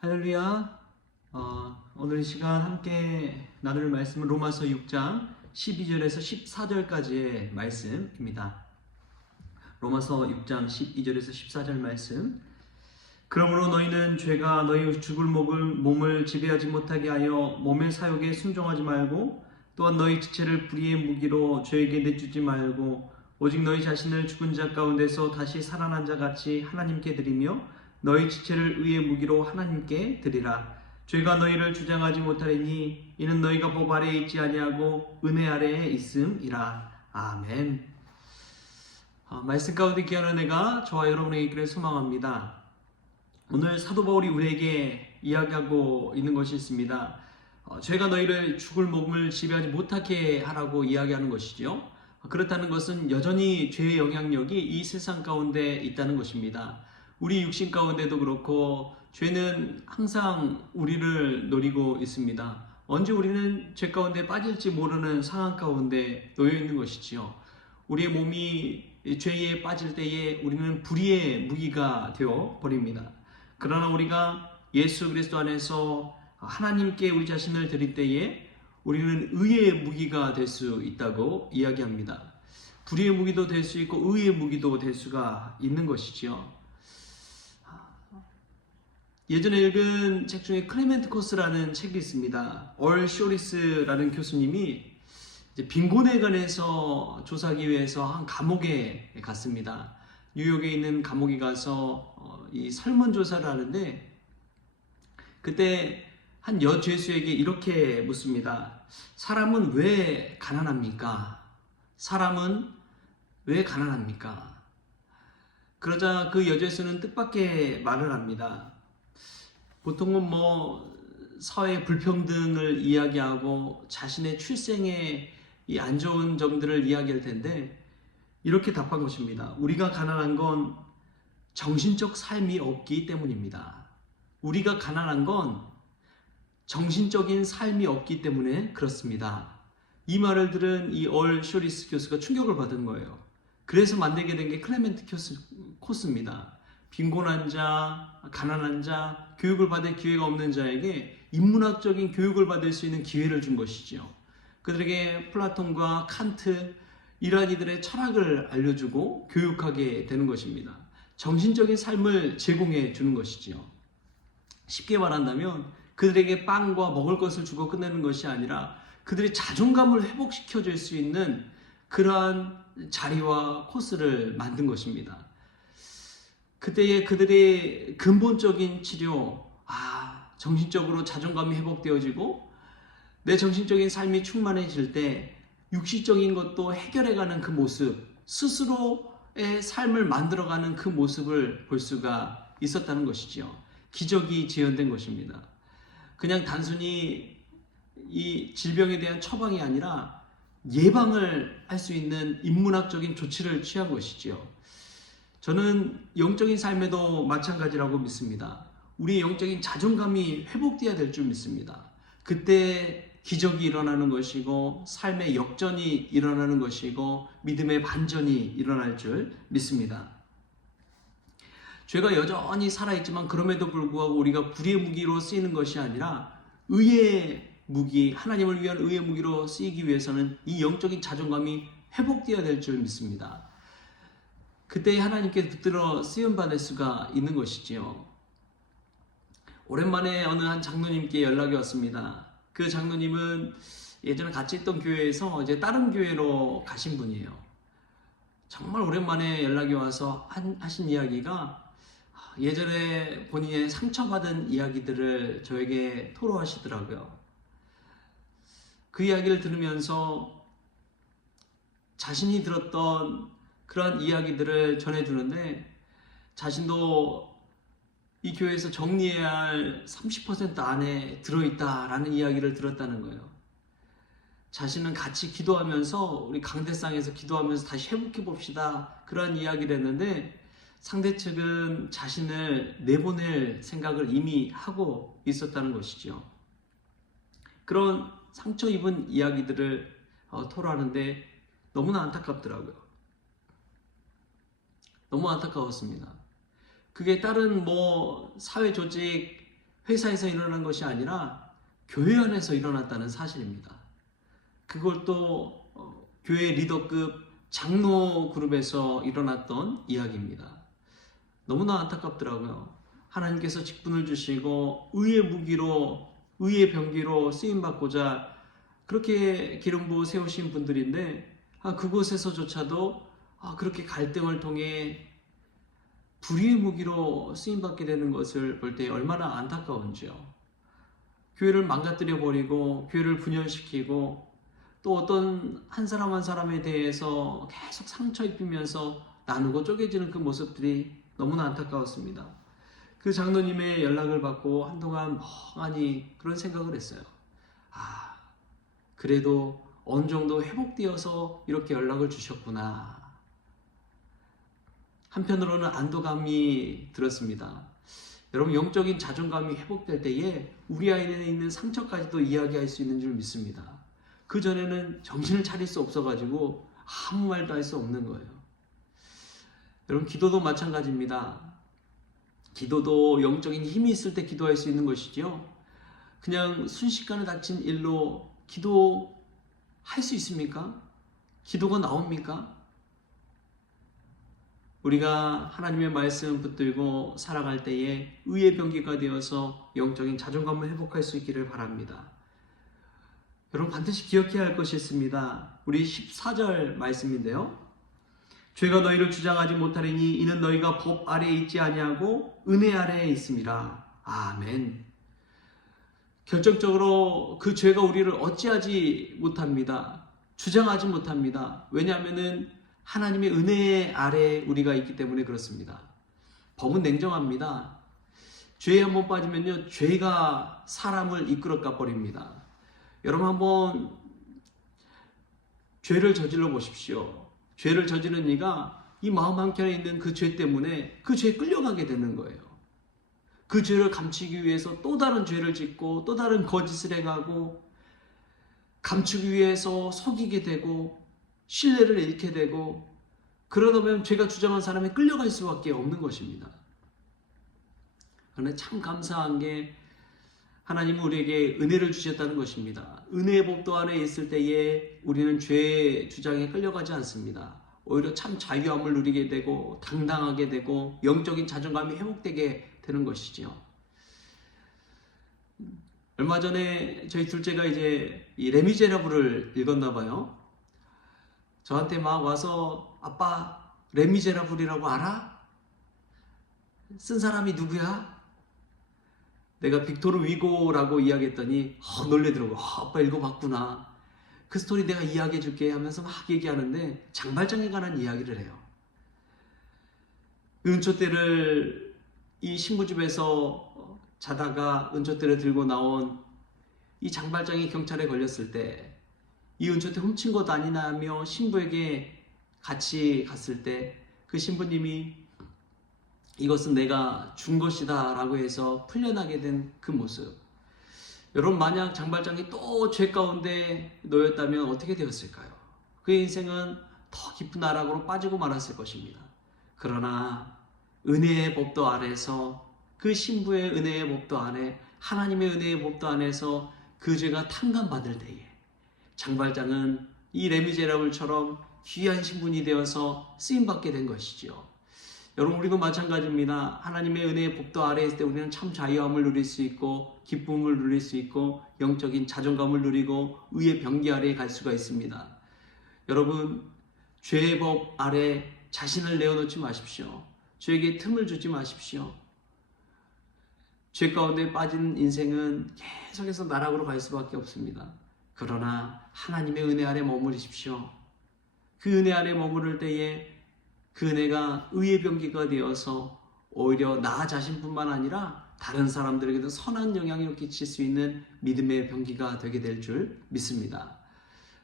할렐루야. 오늘 이 시간 함께 나눌 말씀은 로마서 6장 12절에서 14절까지의 말씀입니다. 로마서 6장 12절에서 14절 말씀. 그러므로 너희는 죄가 너희 죽을 몸을 지배하지 못하게 하여 몸의 사욕에 순종하지 말고, 또한 너희 지체를 불의의 무기로 죄에게 내주지 말고, 오직 너희 자신을 죽은 자 가운데서 다시 살아난 자 같이 하나님께 드리며 너희 지체를 의의 무기로 하나님께 드리라. 죄가 너희를 주장하지 못하리니 이는 너희가 법 아래에 있지 아니하고 은혜 아래에 있음이라. 아멘. 말씀 가운데 귀한 은혜가 저와 여러분에게 있기를 소망합니다. 오늘 사도 바울이 우리에게 이야기하고 있는 것이 있습니다. 죄가 너희를 죽을 몸을 지배하지 못하게 하라고 이야기하는 것이죠. 그렇다는 것은 여전히 죄의 영향력이 이 세상 가운데 있다는 것입니다. 우리 육신 가운데도 그렇고 죄는 항상 우리를 노리고 있습니다. 언제 우리는 죄 가운데 빠질지 모르는 상황 가운데 놓여 있는 것이지요. 우리의 몸이 죄에 빠질 때에 우리는 불의의 무기가 되어 버립니다. 그러나 우리가 예수 그리스도 안에서 하나님께 우리 자신을 드릴 때에 우리는 의의 무기가 될 수 있다고 이야기합니다. 불의의 무기도 될 수 있고 의의 무기도 될 수가 있는 것이지요. 예전에 읽은 책 중에 클레멘트 코스라는 책이 있습니다. 얼 쇼리스라는 교수님이 빈곤에 관해서 조사하기 위해서 한 감옥에 갔습니다. 뉴욕에 있는 감옥에 가서 이 설문조사를 하는데, 그때 한 여죄수에게 이렇게 묻습니다. 사람은 왜 가난합니까? 사람은 왜 가난합니까? 그러자 그 여죄수는 뜻밖의 말을 합니다. 보통은 사회 불평등을 이야기하고 자신의 출생의 이 안 좋은 점들을 이야기할 텐데, 이렇게 답한 것입니다. 우리가 가난한 건 정신적 삶이 없기 때문입니다. 우리가 가난한 건 정신적인 삶이 없기 때문에 그렇습니다. 이 말을 들은 이 얼 쇼리스 교수가 충격을 받은 거예요. 그래서 만들게 된 게 클레멘트 코스입니다. 빈곤한 자, 가난한 자, 교육을 받을 기회가 없는 자에게 인문학적인 교육을 받을 수 있는 기회를 준 것이죠. 그들에게 플라톤과 칸트, 이러한 이들의 철학을 알려주고 교육하게 되는 것입니다. 정신적인 삶을 제공해 주는 것이지요. 쉽게 말한다면 그들에게 빵과 먹을 것을 주고 끝내는 것이 아니라 그들의 자존감을 회복시켜 줄 수 있는 그러한 자리와 코스를 만든 것입니다. 그때의 그들의 근본적인 치료, 정신적으로 자존감이 회복되어지고 내 정신적인 삶이 충만해질 때 육시적인 것도 해결해가는 그 모습, 스스로의 삶을 만들어가는 그 모습을 볼 수가 있었다는 것이죠. 기적이 재현된 것입니다. 그냥 단순히 이 질병에 대한 처방이 아니라 예방을 할 수 있는 인문학적인 조치를 취한 것이죠. 저는 영적인 삶에도 마찬가지라고 믿습니다. 우리의 영적인 자존감이 회복되어야 될 줄 믿습니다. 그때 기적이 일어나는 것이고 삶의 역전이 일어나는 것이고 믿음의 반전이 일어날 줄 믿습니다. 죄가 여전히 살아있지만 그럼에도 불구하고 우리가 불의의 무기로 쓰이는 것이 아니라 의의 무기, 하나님을 위한 의의 무기로 쓰이기 위해서는 이 영적인 자존감이 회복되어야 될 줄 믿습니다. 그때 하나님께 붙들어 쓰임받을 수가 있는 것이지요. 오랜만에 어느 한 장로님께 연락이 왔습니다. 그 장로님은 예전에 같이 있던 교회에서 이제 다른 교회로 가신 분이에요. 정말 오랜만에 연락이 와서 하신 이야기가, 예전에 본인의 상처받은 이야기들을 저에게 토로하시더라고요. 그 이야기를 들으면서 자신이 들었던 그러한 이야기들을 전해주는데, 자신도 이 교회에서 정리해야 할 30% 안에 들어있다라는 이야기를 들었다는 거예요. 자신은 같이 기도하면서 우리 강대상에서 기도하면서 다시 회복해 봅시다, 그러한 이야기를 했는데 상대 측은 자신을 내보낼 생각을 이미 하고 있었다는 것이죠. 그런 상처 입은 이야기들을 토로하는데 너무나 안타깝더라고요. 너무 안타까웠습니다. 그게 다른 사회 조직 회사에서 일어난 것이 아니라 교회 안에서 일어났다는 사실입니다. 그걸 또 교회 리더급 장로 그룹에서 일어났던 이야기입니다. 너무나 안타깝더라고요. 하나님께서 직분을 주시고 의의 무기로, 의의 병기로 쓰임받고자 그렇게 기름 부어 세우신 분들인데 그곳에서조차도 그렇게 갈등을 통해 불의의 무기로 쓰임받게 되는 것을 볼 때 얼마나 안타까운지요. 교회를 망가뜨려 버리고 교회를 분열시키고 또 어떤 한 사람 한 사람에 대해서 계속 상처 입히면서 나누고 쪼개지는 그 모습들이 너무나 안타까웠습니다. 그 장로님의 연락을 받고 한동안 멍하니 그런 생각을 했어요. 그래도 어느 정도 회복되어서 이렇게 연락을 주셨구나. 한편으로는 안도감이 들었습니다. 여러분, 영적인 자존감이 회복될 때에 우리 안에 있는 상처까지도 이야기할 수 있는 줄 믿습니다. 그전에는 정신을 차릴 수 없어가지고 아무 말도 할 수 없는 거예요. 여러분, 기도도 마찬가지입니다. 기도도 영적인 힘이 있을 때 기도할 수 있는 것이죠. 그냥 순식간에 닥친 일로 기도할 수 있습니까? 기도가 나옵니까? 우리가 하나님의 말씀 붙들고 살아갈 때에 의의 병기가 되어서 영적인 자존감을 회복할 수 있기를 바랍니다. 여러분, 반드시 기억해야 할 것이 있습니다. 우리 14절 말씀인데요. 죄가 너희를 주장하지 못하리니 이는 너희가 법 아래에 있지 아니하고 은혜 아래에 있음이라. 아멘. 결정적으로 그 죄가 우리를 어찌하지 못합니다. 주장하지 못합니다. 왜냐하면은 하나님의 은혜 아래에 우리가 있기 때문에 그렇습니다. 법은 냉정합니다. 죄에 한번 빠지면요, 죄가 사람을 이끌어가 버립니다. 여러분, 한번 죄를 저질러 보십시오. 죄를 저지른 이가 이 마음 한켠에 있는 그 죄 때문에 그 죄에 끌려가게 되는 거예요. 그 죄를 감추기 위해서 또 다른 죄를 짓고 또 다른 거짓을 해가고 감추기 위해서 속이게 되고 신뢰를 잃게 되고 그러다 보면 죄가 주장한 사람이 끌려갈 수밖에 없는 것입니다. 그런데 참 감사한 게 하나님은 우리에게 은혜를 주셨다는 것입니다. 은혜의 법도 안에 있을 때에 우리는 죄의 주장에 끌려가지 않습니다. 오히려 참 자유함을 누리게 되고 당당하게 되고 영적인 자존감이 회복되게 되는 것이지요. 얼마 전에 저희 둘째가 이제 이 레미제라블을 읽었나 봐요. 저한테 막 와서 아빠 레미제라블이라고 알아? 쓴 사람이 누구야? 내가 빅토르 위고라고 이야기했더니 놀래더라고. 아빠 읽어봤구나. 그 스토리 내가 이야기해 줄게 하면서 막 얘기하는데 장발장에 관한 이야기를 해요. 은초대를 이 신부집에서 자다가 은초대를 들고 나온 이 장발장이 경찰에 걸렸을 때 이 은초대 훔친 것 아니냐며 신부에게 같이 갔을 때 그 신부님이 이것은 내가 준 것이다 라고 해서 풀려나게 된 그 모습. 여러분, 만약 장발장이 또 죄 가운데 놓였다면 어떻게 되었을까요? 그의 인생은 더 깊은 나락으로 빠지고 말았을 것입니다. 그러나 은혜의 법도 아래서 그 신부의 은혜의 법도 안에 하나님의 은혜의 법도 안에서 그 죄가 탕감받을 때에 장발장은 이 레미제라블처럼 귀한 신분이 되어서 쓰임받게 된 것이죠. 여러분, 우리도 마찬가지입니다. 하나님의 은혜의 법도 아래에 있을 때 우리는 참 자유함을 누릴 수 있고 기쁨을 누릴 수 있고 영적인 자존감을 누리고 의의 병기 아래에 갈 수가 있습니다. 여러분, 죄의 법 아래 자신을 내어놓지 마십시오. 죄에게 틈을 주지 마십시오. 죄 가운데 빠진 인생은 계속해서 나락으로 갈 수밖에 없습니다. 그러나 하나님의 은혜 아래 머무르십시오. 그 은혜 아래 머무를 때에 그 은혜가 의의 병기가 되어서 오히려 나 자신뿐만 아니라 다른 사람들에게도 선한 영향을 끼칠 수 있는 믿음의 병기가 되게 될 줄 믿습니다.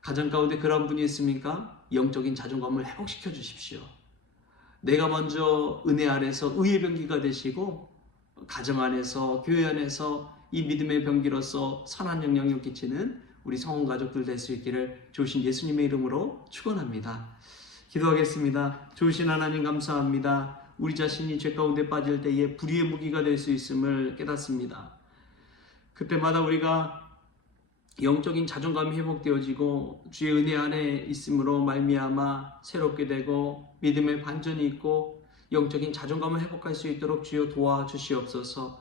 가정 가운데 그런 분이 있습니까? 영적인 자존감을 회복시켜 주십시오. 내가 먼저 은혜 아래서 의의 병기가 되시고 가정 안에서 교회 안에서 이 믿음의 병기로서 선한 영향을 끼치는 우리 성원 가족들 될 수 있기를 좋으신 예수님의 이름으로 축원합니다. 기도하겠습니다. 좋으신 하나님 감사합니다. 우리 자신이 죄 가운데 빠질 때에 불의의 무기가 될 수 있음을 깨닫습니다. 그때마다 우리가 영적인 자존감이 회복되어지고 주의 은혜 안에 있음으로 말미암아 새롭게 되고 믿음의 반전이 있고 영적인 자존감을 회복할 수 있도록 주여 도와주시옵소서.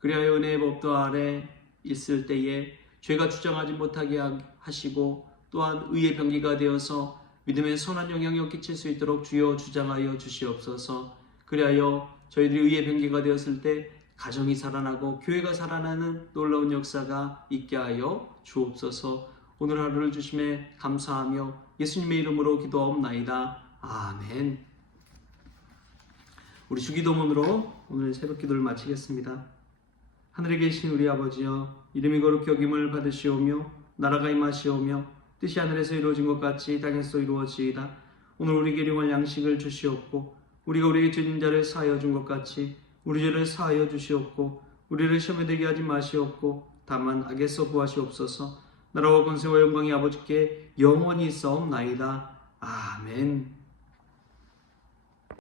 그리하여 은혜의 법도 아래 있을 때에 죄가 주장하지 못하게 하시고 또한 의의 병기가 되어서 믿음의 선한 영향을 끼칠 수 있도록 주여 주장하여 주시옵소서. 그리하여 저희들이 의의 병기가 되었을 때 가정이 살아나고 교회가 살아나는 놀라운 역사가 있게 하여 주옵소서. 오늘 하루를 주심에 감사하며 예수님의 이름으로 기도하옵나이다. 아멘. 우리 주기도문으로 오늘 새벽 기도를 마치겠습니다. 하늘에 계신 우리 아버지여, 이름이 거룩히 여김을 받으시오며 나라가 임하시오며 뜻이 하늘에서 이루어진 것 같이 땅에서 이루어지이다. 오늘 우리에게 일용할 양식을 주시옵고 우리가 우리에게 죄진 자를 사하여 준 것 같이 우리 죄를 사하여 주시옵고 우리를 시험에 들게 하지 마시옵고 다만 악에서 구하시옵소서. 나라와 권세와 영광이 아버지께 영원히 있사옵나이다. 아멘.